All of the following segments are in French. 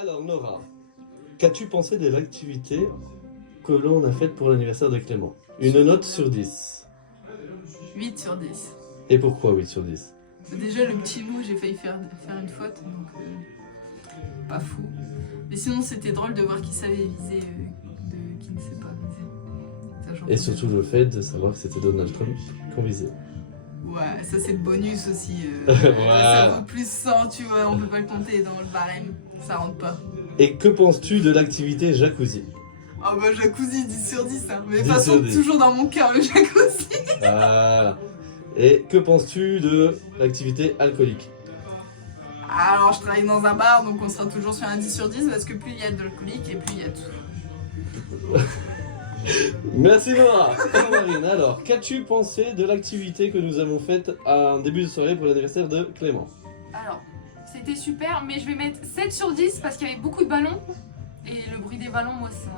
Alors Nora, qu'as-tu pensé de l'activité que l'on a faite pour l'anniversaire de Clément? Une note sur 10. 8 sur 10. Et pourquoi 8 sur 10? Déjà, le petit mot, j'ai failli faire une faute, donc pas fou. Mais sinon, c'était drôle de voir qu'il savait viser, qui ne sait pas viser. Et surtout le fait de savoir que c'était Donald Trump qu'on visait. Ouais, ça c'est le bonus aussi. Voilà. Ça vaut plus 100, tu vois, on peut pas le compter dans le barème, ça rentre pas. Et que penses-tu de l'activité jacuzzi? Ah bah jacuzzi, 10 sur 10, hein. Mais de 10 toute façon, sur 10. toujours dans mon cœur le jacuzzi. Voilà. Et que penses-tu de l'activité alcoolique? Alors je travaille dans un bar, donc on sera toujours sur un 10 sur 10, parce que plus il y a d'alcoolique et plus il y a tout. Merci Nora. Et Marine, alors, qu'as-tu pensé de l'activité que nous avons faite en début de soirée pour l'anniversaire de Clément? Alors, c'était super, mais je vais mettre 7 sur 10 parce qu'il y avait beaucoup de ballons. Et le bruit des ballons, moi, ça...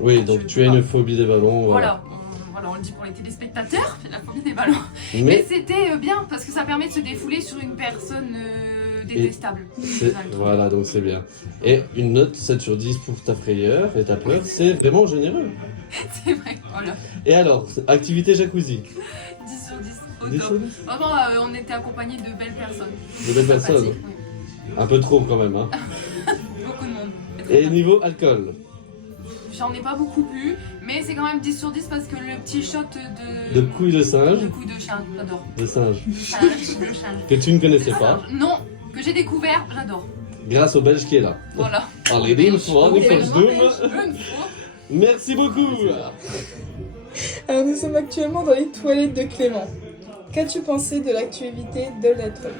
Oui, donc tu as une phobie des ballons. Voilà, on le dit pour les téléspectateurs, c'est la phobie des ballons. Mais Mais c'était bien parce que ça permet de se défouler sur une personne détestable. voilà, donc c'est bien. Et une note 7 sur 10 pour ta frayeur et ta peur, c'est vraiment généreux. C'est vrai, voilà. Et alors, activité jacuzzi? 10 sur 10, au 10 top. sur 10? Vraiment, on était accompagnés de belles personnes. De belles personnes. Sympathiques, oui. Un peu trop quand même, hein. Beaucoup de monde. Et niveau alcool? J'en ai pas beaucoup bu, mais c'est quand même 10 sur 10 parce que le petit shot de... De couilles de singe? De couilles de chien, j'adore. De singe. Singe, le singe. Que tu ne connaissais pas, Non, que j'ai découvert, j'adore. grâce au Belge qui est là. Voilà. Allez, une fois, Une Nicolas fois. Doom. Merci beaucoup. Alors nous sommes actuellement dans les toilettes de Clément. Qu'as-tu pensé de l'activité de la Trump?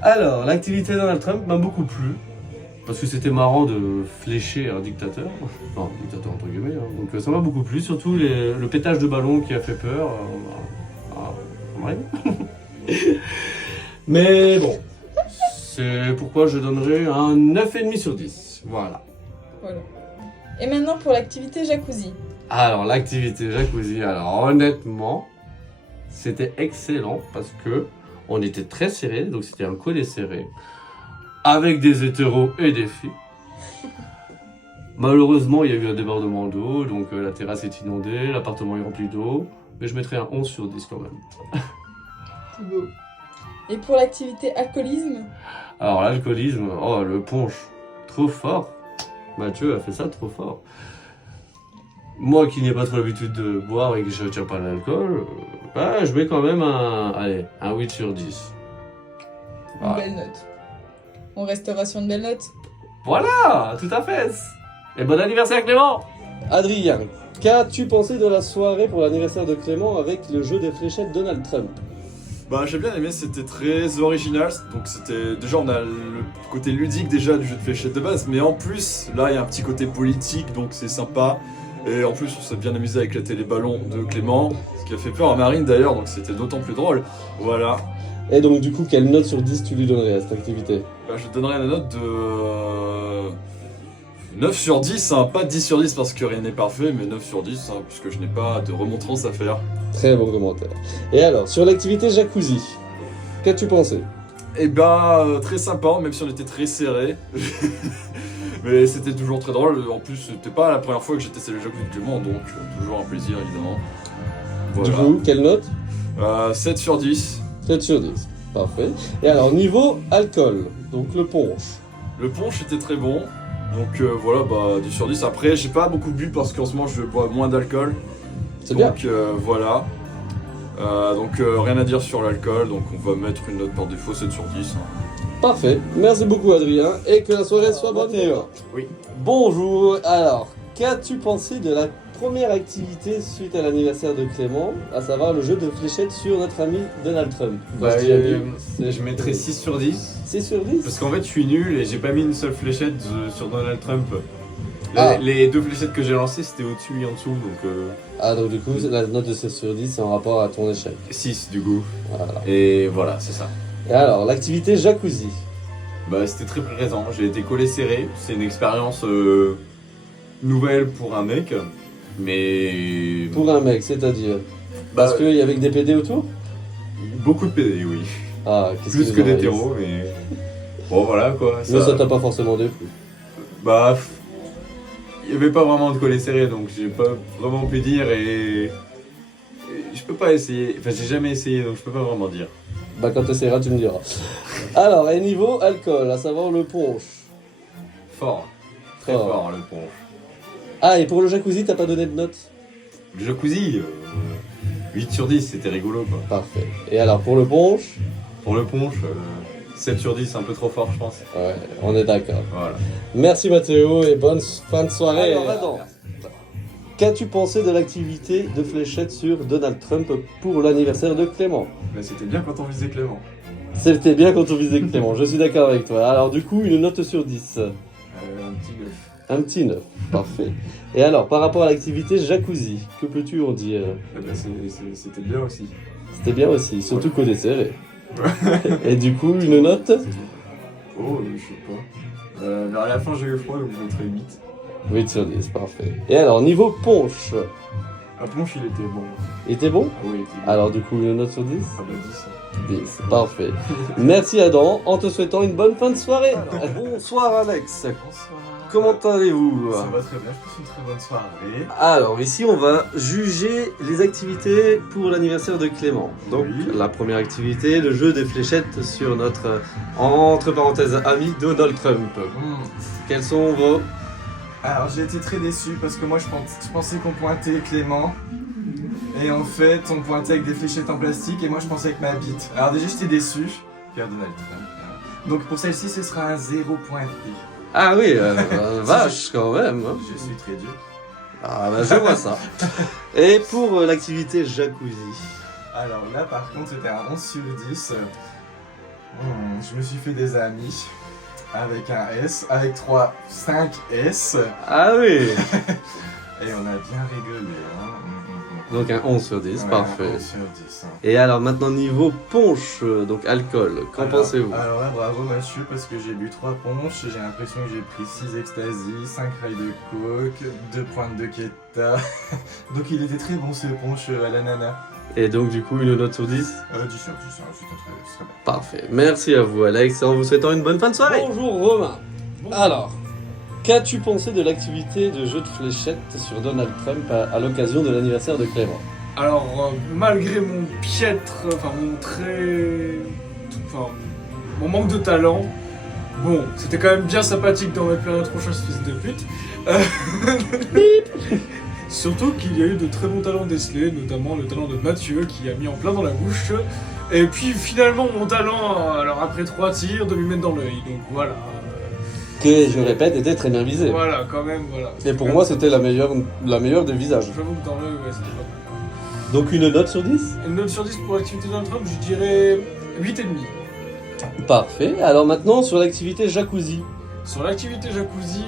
Alors, l'activité Donald Trump m'a beaucoup plu. Parce que c'était marrant de flécher un dictateur. Enfin, dictateur entre guillemets. Hein. Donc ça m'a beaucoup plu. Surtout le pétage de ballon qui a fait peur. Mais bon, c'est pourquoi je donnerai un 9,5 sur 10. Voilà. Voilà. Et maintenant pour l'activité jacuzzi. Alors, l'activité jacuzzi, alors honnêtement, c'était excellent parce que on était très serrés, donc c'était un collet serré, avec des hétéros et des filles. Malheureusement, il y a eu un débordement d'eau, donc la terrasse est inondée, l'appartement est rempli d'eau, mais je mettrais un 11 sur 10 quand même. C'est beau. Et pour l'activité alcoolisme? Alors, l'alcoolisme, oh, le punch, trop fort. Mathieu a fait ça trop fort. Moi qui n'ai pas trop l'habitude de boire et que je ne tiens pas l'alcool, je mets quand même un 8 sur 10. Une Voilà. belle note. On restera sur une belle note. Voilà, tout à fait. Et bon anniversaire Clément. Adrien, qu'as-tu pensé de la soirée pour l'anniversaire de Clément avec le jeu des fléchettes Donald Trump? Bah j'ai bien aimé, c'était très original, donc c'était déjà on a le côté ludique déjà du jeu de fléchettes de base, mais en plus là il y a un petit côté politique donc c'est sympa, et en plus on s'est bien amusé à éclater les ballons de Clément, ce qui a fait peur à Marine d'ailleurs, donc c'était d'autant plus drôle, voilà. Et donc du coup, quelle note sur 10 tu lui donnerais à cette activité? Bah, je donnerais la note de 9 sur 10, hein, pas 10 sur 10 parce que rien n'est parfait, mais 9 sur 10 hein, puisque je n'ai pas de remontrance à faire. Très bon commentaire. Et alors, sur l'activité jacuzzi, qu'as-tu pensé? Et bah très sympa, même si on était très serré. Mais c'était toujours très drôle. En plus, c'était pas la première fois que j'ai testé le jacuzzi de Clément, donc toujours un plaisir évidemment. Du Voilà. coup, quelle note? 7 sur 10. 7 sur 10. Parfait. Et alors, niveau alcool, donc le punch. Le punch était très bon. Donc voilà, bah 10 sur 10. Après, j'ai pas beaucoup bu parce qu'en ce moment je bois moins d'alcool. C'est bien. Donc voilà. Donc rien à dire sur l'alcool. Donc on va mettre une note par défaut 7 sur 10. Hein. Parfait. Merci beaucoup, Adrien. Et que la soirée soit bonne. Oui. Bonjour. Alors, qu'as-tu pensé de la première activité suite à l'anniversaire de Clément, à savoir le jeu de fléchettes sur notre ami Donald Trump? Bah, Je dis bien. je mettrais 6 sur 10. 6 sur 10? Parce qu'en fait, je suis nul et j'ai pas mis une seule fléchette sur Donald Trump. Ah. Les deux fléchettes que j'ai lancées, c'était au-dessus et en dessous, donc Ah, donc du coup, la note de 7 sur 10, c'est en rapport à ton échec. 6 du coup. Voilà. Et voilà, c'est ça. Et alors, l'activité jacuzzi. Bah, c'était très présent, j'ai été collé serré. C'est une expérience nouvelle pour un mec, mais. Pour un mec, c'est-à-dire Bah, Parce qu'il y avait que des PD autour? beaucoup de PD, oui. Ah, qu'est-ce Plus qu'ils que ont réalisé? d'hétéros, mais. Bon, voilà quoi. Mais ça t'a pas forcément déplu. Bah, il n'y avait pas vraiment de collet serré, donc j'ai pas vraiment pu dire et je peux pas essayer. Enfin, j'ai jamais essayé, donc je peux pas vraiment dire. Bah quand tu essaieras, tu me diras. Alors, et niveau alcool, à savoir le punch. Fort. Très Fort. fort, le punch. Ah, et pour le jacuzzi, t'as pas donné de note? Le jacuzzi, 8 sur 10, c'était rigolo quoi. Parfait. Et alors, pour le punch? Pour le punch, 7 sur 10, un peu trop fort, je pense. Ouais, on est d'accord. Voilà. Merci Mathéo et bonne fin de soirée. Alors, Adam, qu'as-tu pensé de l'activité de fléchette sur Donald Trump pour l'anniversaire de Clément? Mais c'était bien quand on visait Clément. C'était bien quand on visait Clément, je suis d'accord avec toi. Alors du coup, une note sur 10. Un petit 9. Un petit 9, parfait. Et alors, par rapport à l'activité jacuzzi, que peux-tu en dire? Eh ben, c'était bien aussi. C'était bien aussi, surtout côté serré. Et du coup, une note? Oh, je sais pas. Vers la fin, j'ai eu froid, donc je mettrais 8. 8 sur 10, parfait. Et alors, niveau punch, À Ponche, il était bon. il était bon? Ah oui, il était bon. Alors du coup, une note sur 10? Ah bah 10. 10, parfait. Merci Adam, en te souhaitant une bonne fin de soirée. Bonsoir Alex, Bonsoir. comment allez-vous? Ça va très bien, je passe une très bonne soirée. Alors ici on va juger les activités pour l'anniversaire de Clément. Donc Oui. la première activité, le jeu des fléchettes sur notre, entre parenthèses, ami Donald Trump. Quels sont vos... Alors j'ai été très déçu parce que moi je pensais qu'on pointait Clément. Et en fait on pointait avec des fléchettes en plastique et moi je pensais avec ma bite. Alors déjà j'étais déçu. Pierre Donald Trump. Donc pour celle-ci ce sera un 0 pointé. Ah oui, vache quand même. Hein. Je suis très dur. Ah bah je vois ça. Et pour l'activité jacuzzi. Alors là par contre c'était un 11 sur 10. Je me suis fait des amis. Avec un S, avec 5 S. Ah oui. Et on a bien rigolé. Hein. Donc un 11 sur 10, Ouais, parfait. un 11 sur 10. Et alors maintenant niveau punch, donc alcool, qu'en pensez-vous? Alors là, bravo Mathieu, parce que j'ai bu 3 punch, j'ai l'impression que j'ai pris 6 ecstasy, 5 rails de coke, 2 pointes de keta. Donc il était très bon ce punch à l'ananas. Et donc du coup une note sur 10? 10 sur 10, c'était très bien. Parfait. Merci à vous Alex, en vous souhaitant une bonne fin de soirée. Bonjour Romain. Alors, qu'as-tu pensé de l'activité de jeu de fléchettes sur Donald Trump à l'occasion de l'anniversaire de Clément? Alors, malgré mon mon manque de talent, bon, c'était quand même bien sympathique d'en mettre plein la tronche à ce fils de pute. Surtout qu'il y a eu de très bons talents décelés, notamment le talent de Mathieu qui a mis en plein dans la bouche. Et puis finalement, mon talent, alors après 3 tirs, de lui mettre dans l'œil. Donc voilà. Que, je répète, était très bien visé. Voilà, quand même, voilà. Et pour moi, c'était la meilleure des visages. J'avoue que dans l'œil, ouais, c'était pas mal. Donc une note sur 10? Une note sur 10 pour l'activité Donald Trump, je dirais 8,5. Parfait. Alors maintenant, sur l'activité jacuzzi. Sur l'activité jacuzzi,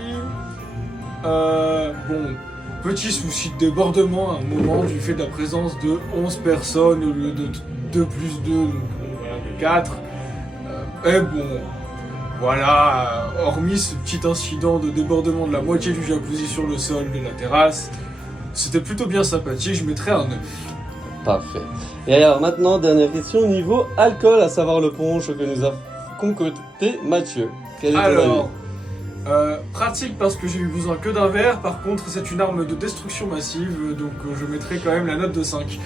bon, petit souci de débordement à un moment du fait de la présence de 11 personnes au lieu de 2 plus 2, donc voilà, de 4. Et bon, voilà, hormis ce petit incident de débordement de la moitié du jacuzzi sur le sol de la terrasse, c'était plutôt bien sympathique, je mettrais un 9. Parfait. Et alors maintenant, dernière question, niveau alcool, à savoir le punch que nous a concocté Mathieu. Quel est ton Alors, pratique parce que j'ai eu besoin que d'un verre, par contre c'est une arme de destruction massive, donc je mettrai quand même la note de 5. avis?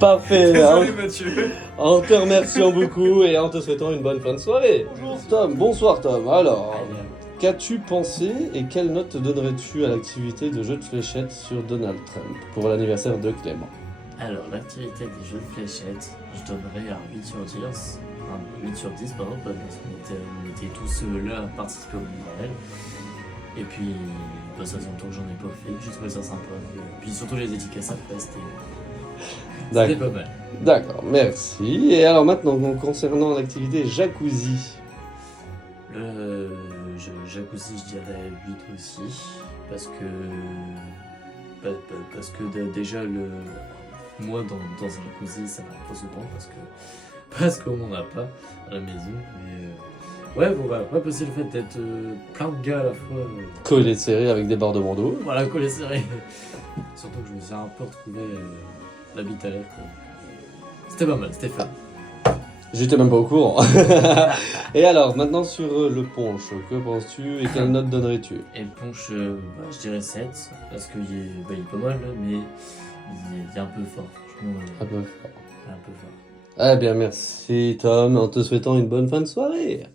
Parfait. Désolé Mathieu. En te remerciant beaucoup et en te souhaitant une bonne fin de soirée. Bonjour Tom, bonsoir Tom. Alors, qu'as-tu pensé et quelle note donnerais-tu à l'activité de jeu de fléchettes sur Donald Trump pour l'anniversaire de Clément? Alors, l'activité des jeux de fléchettes, je donnerais un 8 sur 10. Un 8 sur 10, pardon, parce qu'on était tous là à participer au bordel. Et puis, bah, ça faisait longtemps que j'en ai pas fait, j'ai trouvé ça sympa. Et puis surtout les étiquettes après, c'était pas mal. D'accord, merci. Et alors maintenant, concernant l'activité jacuzzi. Le jacuzzi, je dirais 8 aussi, parce que déjà moi dans un jacuzzi ça m'impose souvent parce qu'on n'en a pas à la maison. Mais ouais, bon, après aussi le fait d'être plein de gars à la fois. Collé serré avec des bordements d'eau. Voilà, collé serré. Surtout que je me suis un peu retrouvé la bite à l'air. C'était pas mal, c'était fun. J'étais même pas au courant. Et alors, maintenant sur le punch, que penses-tu et quelle note donnerais-tu? Et le punch, je dirais 7, parce qu'il est, il est pas mal, là, mais il est un peu fort. Franchement, Un peu fort. un peu fort. Eh bien, merci Tom, en te souhaitant une bonne fin de soirée.